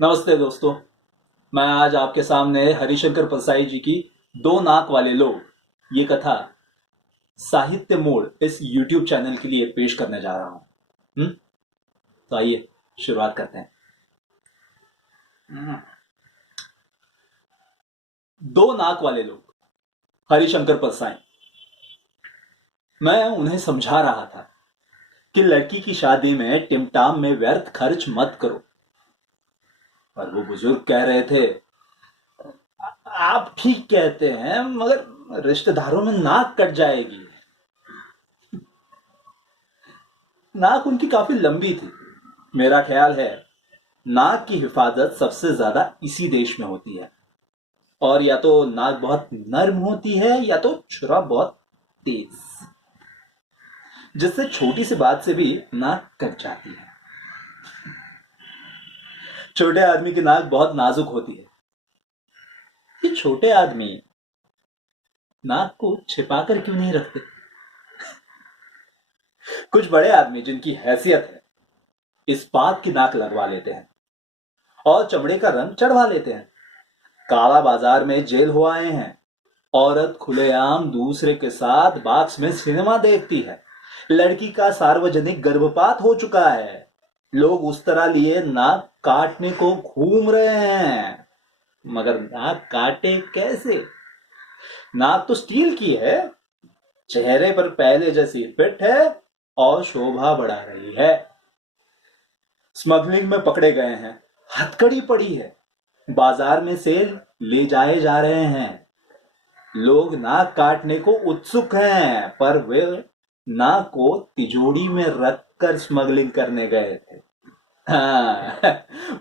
नमस्ते दोस्तों। मैं आज आपके सामने हरिशंकर परसाई जी की दो नाक वाले लोग ये कथा साहित्य मोड़ इस YouTube चैनल के लिए पेश करने जा रहा हूं। तो आइए शुरुआत करते हैं। दो नाक वाले लोग, हरिशंकर परसाई। मैं उन्हें समझा रहा था कि लड़की की शादी में टिमटाम में व्यर्थ खर्च मत करो, पर वो बुजुर्ग कह रहे थे, आप ठीक कहते हैं, मगर रिश्तेदारों में नाक कट जाएगी। नाक उनकी काफी लंबी थी। मेरा ख्याल है नाक की हिफाजत सबसे ज्यादा इसी देश में होती है। और या तो नाक बहुत नर्म होती है या तो छुरा बहुत तेज, जिससे छोटी सी बात से भी नाक कट जाती है। छोटे आदमी की नाक बहुत नाजुक होती है। ये छोटे आदमी नाक को छिपाकर क्यों नहीं रखते? कुछ बड़े आदमी जिनकी हैसियत है, इस्पात की नाक लगवा लेते हैं और चमड़े का रंग चढ़वा लेते हैं। काला बाजार में जेल हो आए हैं। औरत खुलेआम दूसरे के साथ बॉक्स में सिनेमा देखती है। लड़की का सार्वजनिक गर्भपात हो चुका है। लोग उस तरह लिए नाक काटने को घूम रहे हैं, मगर नाक काटे कैसे? नाक तो स्टील की है, चेहरे पर पहले जैसी फिट है और शोभा बढ़ा रही है। स्मगलिंग में पकड़े गए हैं, हथकड़ी पड़ी है, बाजार में से ले जाए जा रहे हैं। लोग नाक काटने को उत्सुक हैं, पर वे नाक को तिजोरी में रखकर स्मगलिंग करने गए थे। हाँ,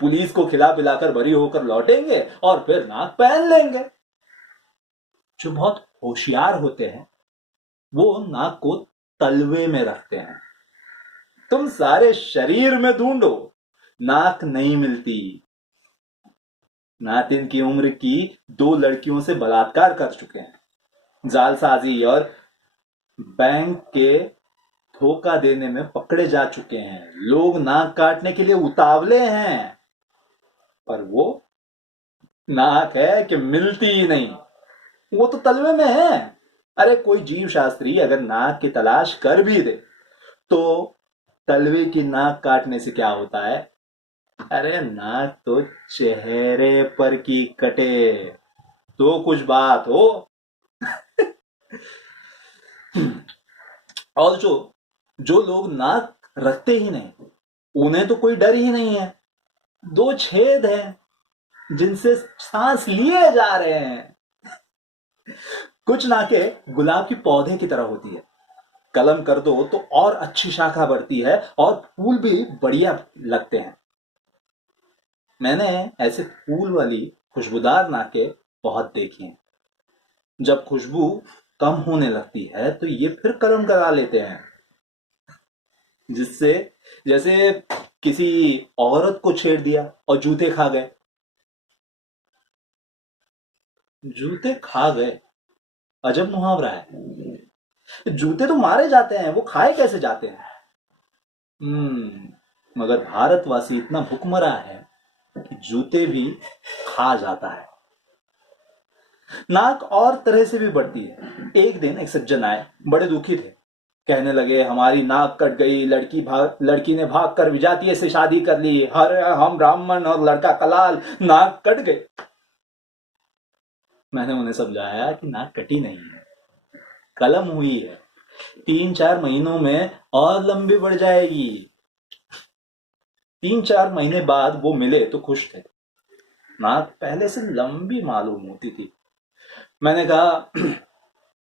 पुलिस को खिला पिलाकर बरी होकर लौटेंगे और फिर नाक पहन लेंगे। जो बहुत होशियार होते हैं वो नाक को तलवे में रखते हैं। तुम सारे शरीर में ढूंढो, नाक नहीं मिलती। नातिन की उम्र की दो लड़कियों से बलात्कार कर चुके हैं। जालसाजी और बैंक के धोखा देने में पकड़े जा चुके हैं। लोग नाक काटने के लिए उतावले हैं, पर वो नाक है कि मिलती ही नहीं। वो तो तलवे में है। अरे कोई जीव शास्त्री अगर नाक की तलाश कर भी दे तो तलवे की नाक काटने से क्या होता है? अरे नाक तो चेहरे पर की कटे तो कुछ बात हो। और जो जो लोग नाक रखते ही नहीं, उन्हें तो कोई डर ही नहीं है। दो छेद हैं जिनसे सांस लिए जा रहे हैं। कुछ नाकें गुलाब की पौधे की तरह होती है। कलम कर दो तो और अच्छी शाखा बढ़ती है और फूल भी बढ़िया लगते हैं। मैंने ऐसे फूल वाली खुशबूदार नाकें बहुत देखी हैं। जब खुशबू कम होने लगती है तो ये फिर कलम करा लेते हैं, जिससे जैसे किसी औरत को छेड़ दिया और जूते खा गए। जूते खा गए, अजब मुहावरा है। जूते तो मारे जाते हैं, वो खाए कैसे जाते हैं? मगर भारतवासी इतना भुखमरा है कि जूते भी खा जाता है। नाक और तरह से भी बढ़ती है। एक दिन एक सज्जन आए, बड़े दुखी थे। कहने लगे, हमारी नाक कट गई, लड़की ने भाग कर विजातीय से शादी कर ली। हर हम ब्राह्मण और लड़का कलाल, नाक कट गई। मैंने उन्हें समझाया कि नाक कटी नहीं है, कलम हुई है। 3-4 महीनों में और लंबी बढ़ जाएगी। 3-4 महीने बाद वो मिले तो खुश थे। नाक पहले से लंबी मालूम होती थी। मैंने कहा,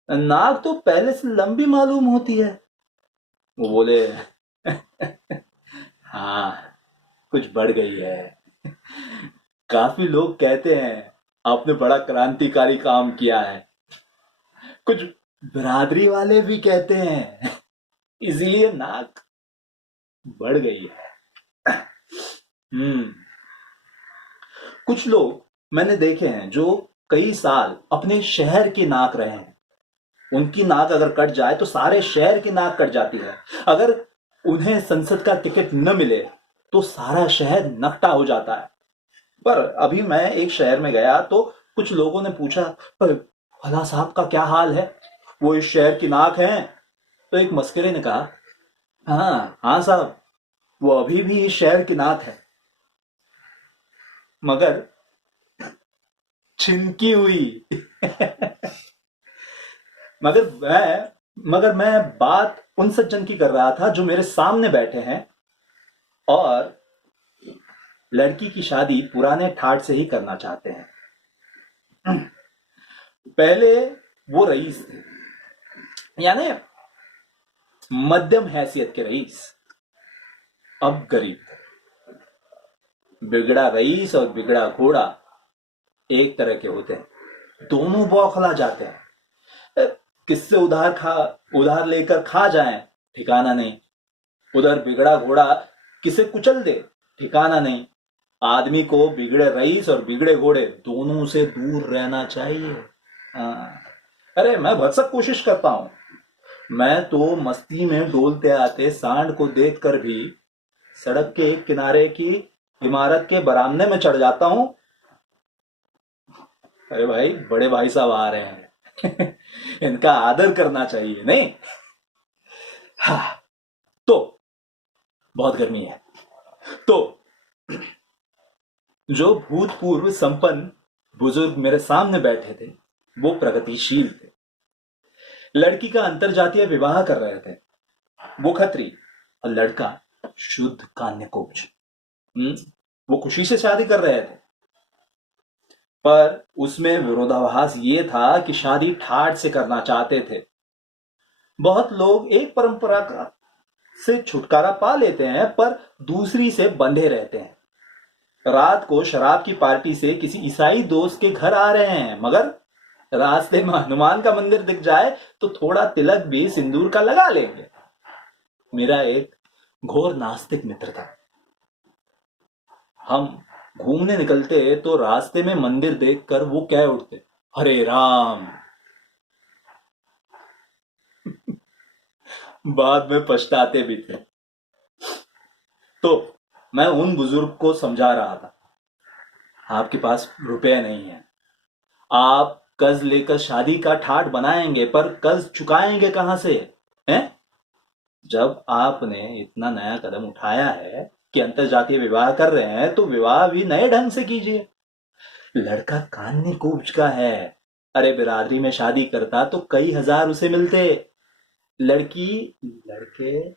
नाक तो पहले से लंबी मालूम होती है। वो बोले, हाँ, कुछ बढ़ गई है। काफी लोग कहते हैं आपने बड़ा क्रांतिकारी काम किया है। कुछ बिरादरी वाले भी कहते हैं, इसीलिए नाक बढ़ गई है। कुछ लोग मैंने देखे हैं जो कई साल अपने शहर की नाक रहे हैं। उनकी नाक अगर कट जाए तो सारे शहर की नाक कट जाती है। अगर उन्हें संसद का टिकट न मिले तो सारा शहर नकटा हो जाता है। पर अभी मैं एक शहर में गया तो कुछ लोगों ने पूछा, "अरे, फला साहब का क्या हाल है, वो इस शहर की नाक है।" तो एक मस्करे ने कहा, हाँ हाँ साहब, वो अभी भी इस शहर की नाक है, मगर छिनकी हुई। मगर मैं बात उन सज्जन की कर रहा था जो मेरे सामने बैठे हैं और लड़की की शादी पुराने ठाट से ही करना चाहते हैं। पहले वो रईस थे, यानी मध्यम हैसियत के रईस, अब गरीब थे। बिगड़ा रईस और बिगड़ा घोड़ा एक तरह के होते हैं, दोनों बौखला जाते हैं। ए, किससे उधार लेकर खा जाएं, ठिकाना नहीं। उधर बिगड़ा घोड़ा किसे कुचल दे, ठिकाना नहीं। आदमी को बिगड़े रईस और बिगड़े घोड़े दोनों से दूर रहना चाहिए। हाँ। अरे मैं भरसक कोशिश करता हूं। मैं तो मस्ती में डोलते आते सांड को देखकर भी सड़क के एक किनारे की इमारत के बरामदे में चढ़ जाता हूं। अरे भाई, बड़े भाई साहब आ रहे हैं। इनका आदर करना चाहिए नहीं। हाँ, तो बहुत गर्मी है। तो जो भूतपूर्व संपन्न बुजुर्ग मेरे सामने बैठे थे वो प्रगतिशील थे, लड़की का अंतरजातीय विवाह कर रहे थे। वो खत्री और लड़का शुद्ध कान्यकोच। वो खुशी से शादी कर रहे थे, पर उसमें विरोधाभास ये था कि शादी ठाट से करना चाहते थे। बहुत लोग एक परंपरा का से छुटकारा पा लेते हैं पर दूसरी से बंधे रहते हैं। रात को शराब की पार्टी से किसी ईसाई दोस्त के घर आ रहे हैं, मगर रास्ते में हनुमान का मंदिर दिख जाए तो थोड़ा तिलक भी सिंदूर का लगा लेंगे। मेरा एक घोर नास्तिक मित्र था। हम घूमने निकलते तो रास्ते में मंदिर देखकर वो कह उठते, हरे राम। बाद में पछताते भी थे। तो मैं उन बुजुर्ग को समझा रहा था, आपके पास रुपए नहीं है, आप कर्ज लेकर शादी का ठाट बनाएंगे पर कर्ज चुकाएंगे कहां से, हैं? जब आपने इतना नया कदम उठाया है कि अंतरजातीय विवाह कर रहे हैं तो विवाह भी नए ढंग से कीजिए। लड़का कान्य कूच का है। अरे बिरादरी में शादी करता तो कई हजार उसे मिलते। लड़की लड़के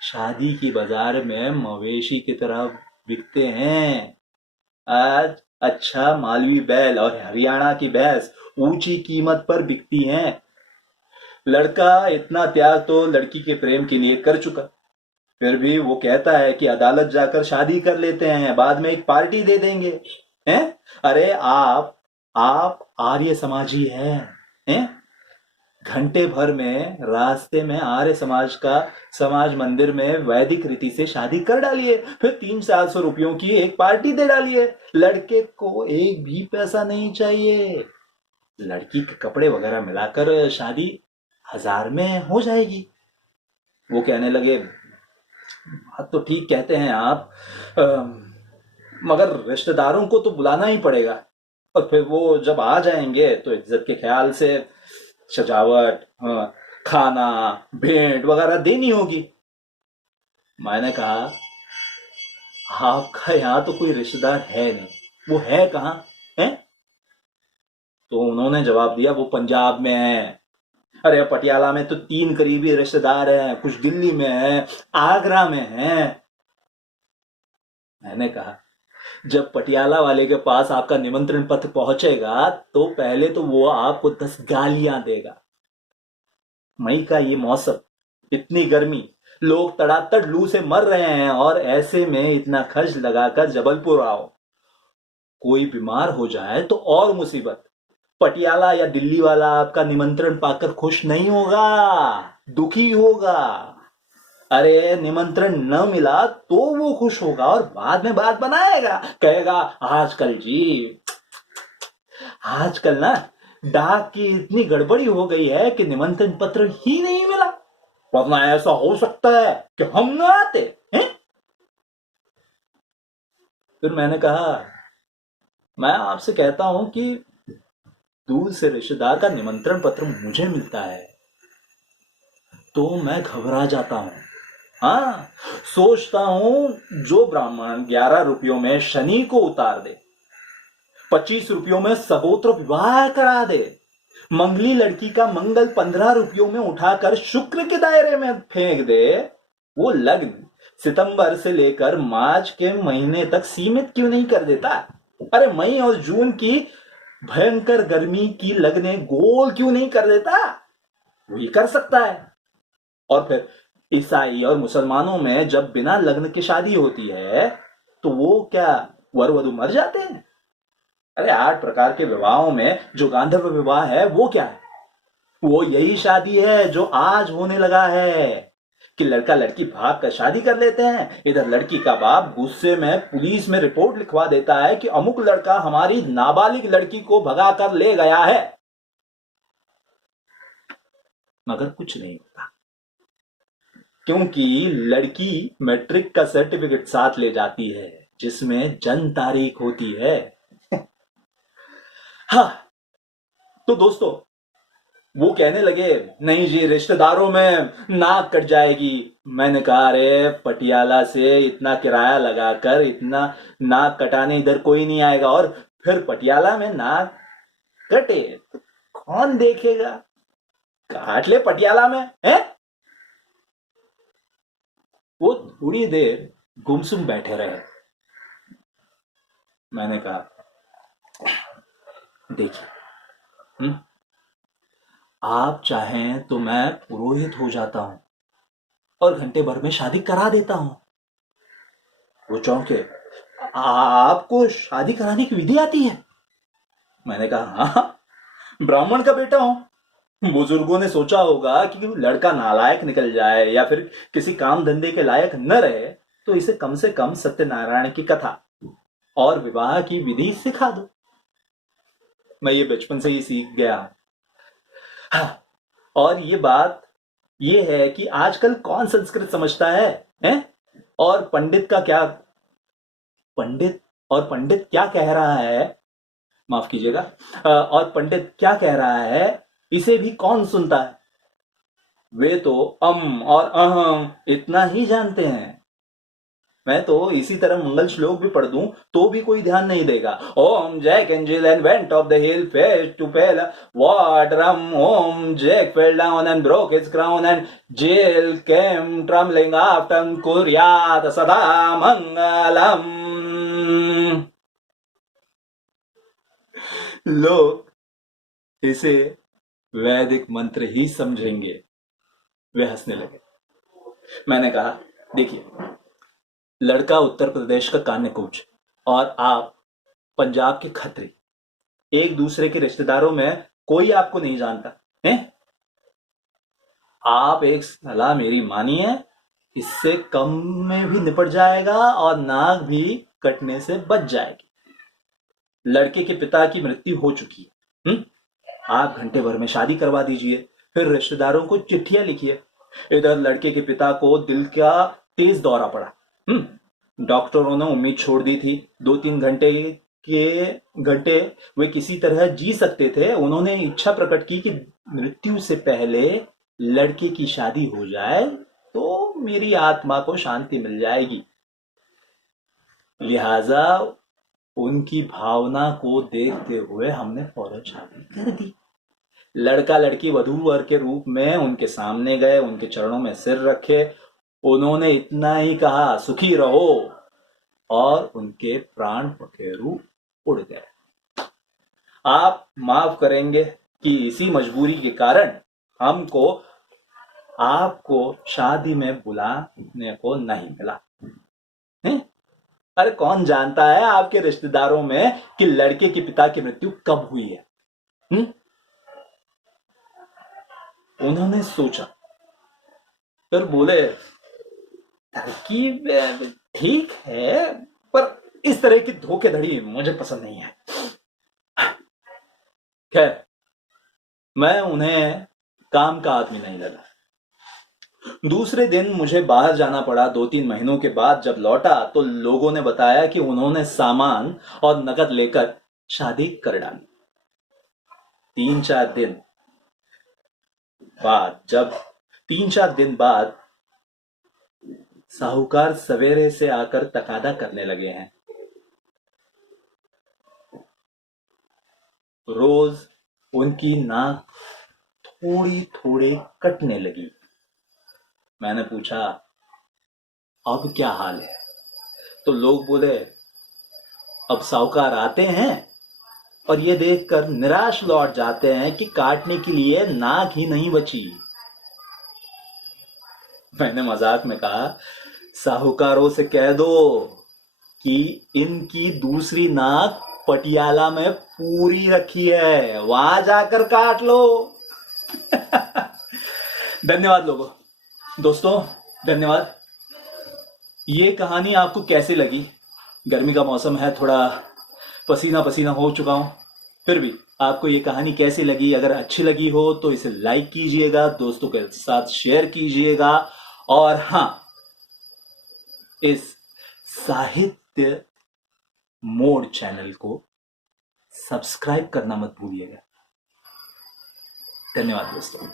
शादी की बाजार में मवेशी की तरह बिकते हैं। आज अच्छा मालवी बैल और हरियाणा की भैंस ऊंची कीमत पर बिकती हैं। लड़का इतना त्याग तो लड़की के प्रेम के लिए कर चुका, फिर भी वो कहता है कि अदालत जाकर शादी कर लेते हैं, बाद में एक पार्टी दे देंगे। हैं? अरे आप आर्य समाजी हैं? घंटे भर में रास्ते में आर्य समाज का समाज मंदिर में वैदिक रीति से शादी कर डालिए, फिर 300-400 रुपयों की एक पार्टी दे डालिए। लड़के को एक भी पैसा नहीं चाहिए। लड़की के कपड़े वगैरह मिलाकर शादी 1000 में हो जाएगी। वो कहने लगे, बात तो ठीक कहते हैं आप, मगर रिश्तेदारों को तो बुलाना ही पड़ेगा, और फिर वो जब आ जाएंगे तो इज्जत के ख्याल से सजावट, खाना, भेंट वगैरह देनी होगी। मैंने कहा, आपका यहाँ तो कोई रिश्तेदार है नहीं, वो है कहाँ है? तो उन्होंने जवाब दिया, वो पंजाब में है। अरे पटियाला में तो 3 करीबी रिश्तेदार हैं, कुछ दिल्ली में है, आगरा में है। मैंने कहा, जब पटियाला वाले के पास आपका निमंत्रण पत्र पहुंचेगा तो पहले तो वो आपको 10 गालियां देगा। मई का ये मौसम, इतनी गर्मी, लोग तड़ातड़ लू से मर रहे हैं, और ऐसे में इतना खर्च लगाकर जबलपुर आओ। कोई बीमार हो जाए तो और मुसीबत। पटियाला या दिल्ली वाला आपका निमंत्रण पाकर खुश नहीं होगा, दुखी होगा। अरे निमंत्रण न मिला तो वो खुश होगा और बाद में बात बनाएगा, कहेगा, आजकल जी, आजकल ना डाक की इतनी गड़बड़ी हो गई है कि निमंत्रण पत्र ही नहीं मिला, वरना ऐसा हो सकता है कि हम ना आते हैं। फिर मैंने कहा, मैं आपसे कहता हूं कि दूर से रिश्तेदार का निमंत्रण पत्र मुझे मिलता है तो मैं घबरा जाता हूं। हाँ, सोचता हूं जो ब्राह्मण 11 रुपयों में शनि को उतार दे, 25 रुपयों में सगोत्र विवाह करा दे, मंगली लड़की का मंगल 15 रुपयों में उठाकर शुक्र के दायरे में फेंक दे, वो लग्न सितंबर से लेकर मार्च के महीने तक सीमित क्यों नहीं कर देता? अरे मई और जून की भयंकर गर्मी की लगने गोल क्यों नहीं कर देता? वही कर सकता है। और फिर ईसाई और मुसलमानों में जब बिना लग्न की शादी होती है तो वो क्या वर वधु मर जाते हैं? अरे 8 प्रकार के विवाहों में जो गांधर्व विवाह है वो क्या है? वो यही शादी है जो आज होने लगा है कि लड़का लड़की भाग कर शादी कर लेते हैं। इधर लड़की का बाप गुस्से में पुलिस में रिपोर्ट लिखवा देता है कि अमुक लड़का हमारी नाबालिग लड़की को भगा कर ले गया है, मगर कुछ नहीं होता क्योंकि लड़की मैट्रिक का सर्टिफिकेट साथ ले जाती है जिसमें जन्म तारीख होती है। हाँ, तो दोस्तों वो कहने लगे नहीं जी रिश्तेदारों में नाक कट जाएगी। मैंने कहा अरे पटियाला से इतना किराया लगाकर इतना नाक कटाने इधर कोई नहीं आएगा, और फिर पटियाला में नाक कटे तो कौन देखेगा? काट ले पटियाला में है। वो थोड़ी देर गुमसुम बैठे रहे। मैंने कहा देखिए, आप चाहें तो मैं पुरोहित हो जाता हूं और घंटे भर में शादी करा देता हूं। वो चौंके, आपको शादी कराने की विधि आती है? मैंने कहा हाँ, ब्राह्मण का बेटा हूं। बुजुर्गों ने सोचा होगा कि लड़का नालायक निकल जाए या फिर किसी काम धंधे के लायक न रहे तो इसे कम से कम सत्यनारायण की कथा और विवाह की विधि सिखा दो। मैं ये बचपन से ही सीख गया। हाँ, और ये बात ये है कि आजकल कौन संस्कृत समझता है? और पंडित का क्या, पंडित क्या कह रहा है, माफ कीजिएगा, और पंडित क्या कह रहा है इसे भी कौन सुनता है? वे तो और अहम इतना ही जानते हैं। मैं तो इसी तरह मंगल श्लोक भी पढ़ दूं तो भी कोई ध्यान नहीं देगा। Om Jack and Jill and went up the hill fetch to pail water Om Jack fell down and broke his crown and Jill came tumbling after कुर्यात सदा मंगलम। लोग इसे वैदिक मंत्र ही समझेंगे। वे हंसने लगे। मैंने कहा देखिए, लड़का उत्तर प्रदेश का कान्यकूच और आप पंजाब के खत्री, एक दूसरे के रिश्तेदारों में कोई आपको नहीं जानता है। आप एक सलाह मेरी मानिए, इससे कम में भी निपट जाएगा और नाक भी कटने से बच जाएगी। लड़के के पिता की मृत्यु हो चुकी है। आप घंटे भर में शादी करवा दीजिए, फिर रिश्तेदारों को चिट्ठियां लिखिए। इधर लड़के के पिता को दिल का तेज दौरा पड़ा। डॉक्टरों ने उम्मीद छोड़ दी थी। 2-3 घंटे वे किसी तरह जी सकते थे। उन्होंने इच्छा प्रकट की कि मृत्यु से पहले लड़के की शादी हो जाए तो मेरी आत्मा को शांति मिल जाएगी। लिहाजा उनकी भावना को देखते हुए हमने फौरन शादी कर दी। लड़का लड़की वधू वर के रूप में उनके सामने गए, उनके चरणों में सिर रखे। उन्होंने इतना ही कहा सुखी रहो, और उनके प्राण पखेरु उड़ गए। आप माफ करेंगे कि इसी मजबूरी के कारण हमको आपको शादी में बुलाने को नहीं मिला है? अरे कौन जानता है आपके रिश्तेदारों में कि लड़के के पिता की मृत्यु कब हुई है? उन्होंने सोचा, फिर बोले तरकीब ठीक है पर इस तरह की धोखेधड़ी मुझे पसंद नहीं है। खैर, मैं उन्हें काम का आदमी नहीं लगा। दूसरे दिन मुझे बाहर जाना पड़ा। 2-3 महीनों के बाद जब लौटा तो लोगों ने बताया कि उन्होंने सामान और नकद लेकर शादी कर डाली। 3-4 दिन बाद जब 3-4 दिन बाद साहूकार सवेरे से आकर तकादा करने लगे हैं। रोज उनकी नाक थोड़ी थोड़ी कटने लगी। मैंने पूछा, अब क्या हाल है? तो लोग बोले, अब साहूकार आते हैं और ये देखकर निराश लौट जाते हैं कि काटने के लिए नाक ही नहीं बची। मैंने मजाक में कहा, साहूकारों से कह दो कि इनकी दूसरी नाक पटियाला में पूरी रखी है, वहां जाकर काट लो। धन्यवाद लोगों, दोस्तों, धन्यवाद। ये कहानी आपको कैसी लगी? गर्मी का मौसम है, थोड़ा पसीना पसीना हो चुका हूं, फिर भी आपको ये कहानी कैसी लगी? अगर अच्छी लगी हो तो इसे लाइक कीजिएगा, दोस्तों के साथ शेयर कीजिएगा, और हाँ, इस साहित्य मोड चैनल को सब्सक्राइब करना मत भूलिएगा। धन्यवाद दोस्तों।